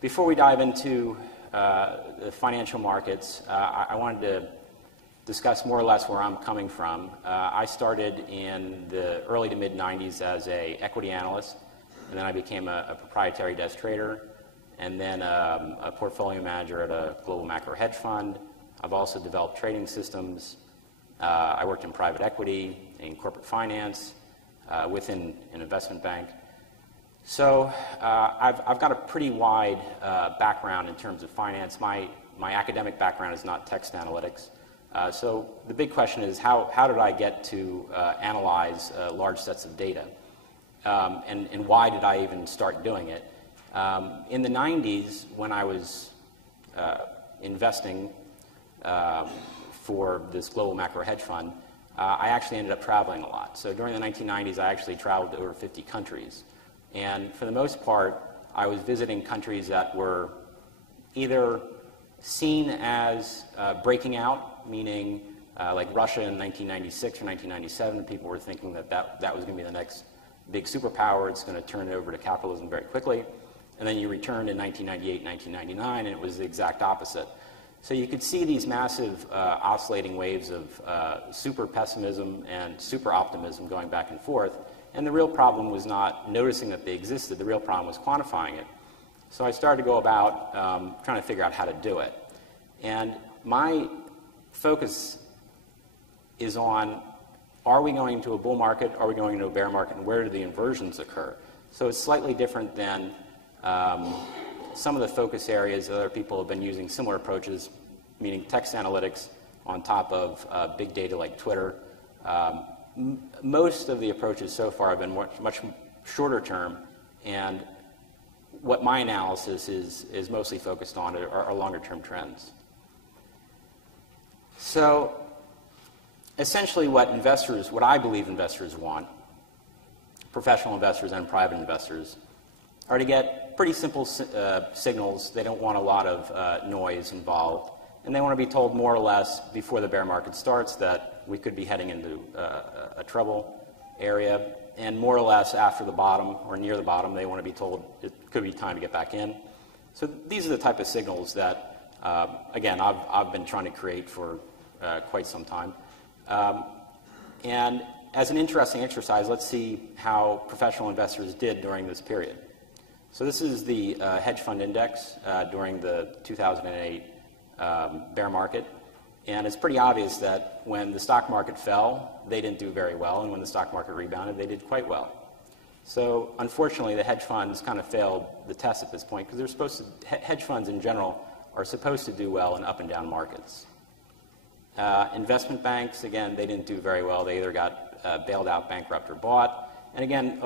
Before we dive into the financial markets, I wanted to discuss more or less where I'm coming from. I started in the early to mid-90s as an equity analyst, and then I became a proprietary desk trader, and then a portfolio manager at a global macro hedge fund. I've also developed trading systems. I worked in private equity, in corporate finance, within an investment bank. So I've got a pretty wide background in terms of finance. My academic background is not text analytics. So the big question is how did I get to analyze large sets of data? And why did I even start doing it? In the 90s, when I was investing for this global macro hedge fund, I actually ended up traveling a lot. So during the 1990s, I actually traveled to over 50 countries. And for the most part, I was visiting countries that were either seen as breaking out, meaning like Russia in 1996 or 1997, people were thinking that was going to be the next big superpower. It's going to turn it over to capitalism very quickly. And then you returned in 1998, 1999, and it was the exact opposite. So you could see these massive oscillating waves of super pessimism and super optimism going back and forth. And the real problem was not noticing that they existed. The real problem was quantifying it. So I started to go about trying to figure out how to do it. And my focus is on, are we going into a bull market? Are we going into a bear market? And where do the inversions occur? So it's slightly different than some of the focus areas that other people have been using similar approaches, meaning text analytics on top of big data like Twitter. Most of the approaches so far have been much shorter term, and what my analysis is mostly focused on are longer term trends. So essentially what I believe investors want, professional investors and private investors, are to get pretty simple signals. They don't want a lot of noise involved. And they want to be told more or less before the bear market starts that we could be heading into a trouble area. And more or less after the bottom or near the bottom, they want to be told it could be time to get back in. So these are the type of signals that, again, I've been trying to create for quite some time. And as an interesting exercise, let's see how professional investors did during this period. So this is the hedge fund index during the 2008 bear market. And it's pretty obvious that when the stock market fell, they didn't do very well. And when the stock market rebounded, they did quite well. So unfortunately, the hedge funds kind of failed the test at this point because they're supposed to, hedge funds in general are supposed to do well in up and down markets. Investment banks, again, they didn't do very well. They either got bailed out, bankrupt, or bought. And again,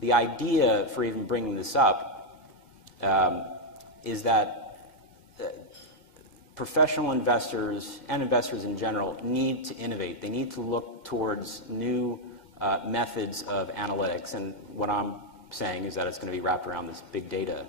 the idea for even bringing this up is that professional investors and investors in general need to innovate. They need to look towards new methods of analytics. And what I'm saying is that it's going to be wrapped around this big data.